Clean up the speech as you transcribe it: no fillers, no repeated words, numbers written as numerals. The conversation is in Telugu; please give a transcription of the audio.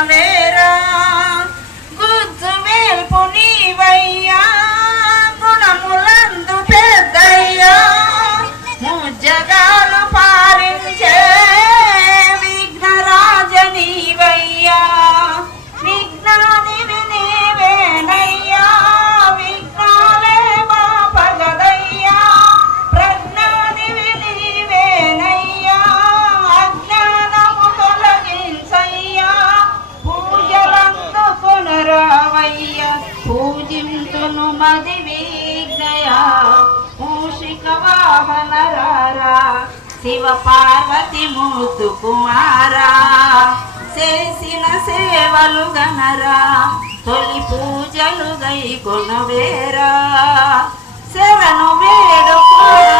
కొనవేరా గుజ్జు వేల్పు నీవయ్యా గుణములందు పెద్దయ్యా ముజ్జగాలు పారించే విఘ్నరాజ నీవయ్యా విఘ్నానివి నీవేనయ్యా విఘ్నాలే బాపగదయ్యా ప్రజ్ఞానివి నీవేనయ్యా అజ్ఞానము తొలగించయ్యా పూజలందుకొనరావయ్యా పూజింతును మది విఘ్నయా మూషిక వాహనరారా శివ పార్వతి ముద్దు కుమారా చేసిన సేవలు గనరా తొలి పూజలు గై కొనవేరా శరణు వేడుకుంటిరా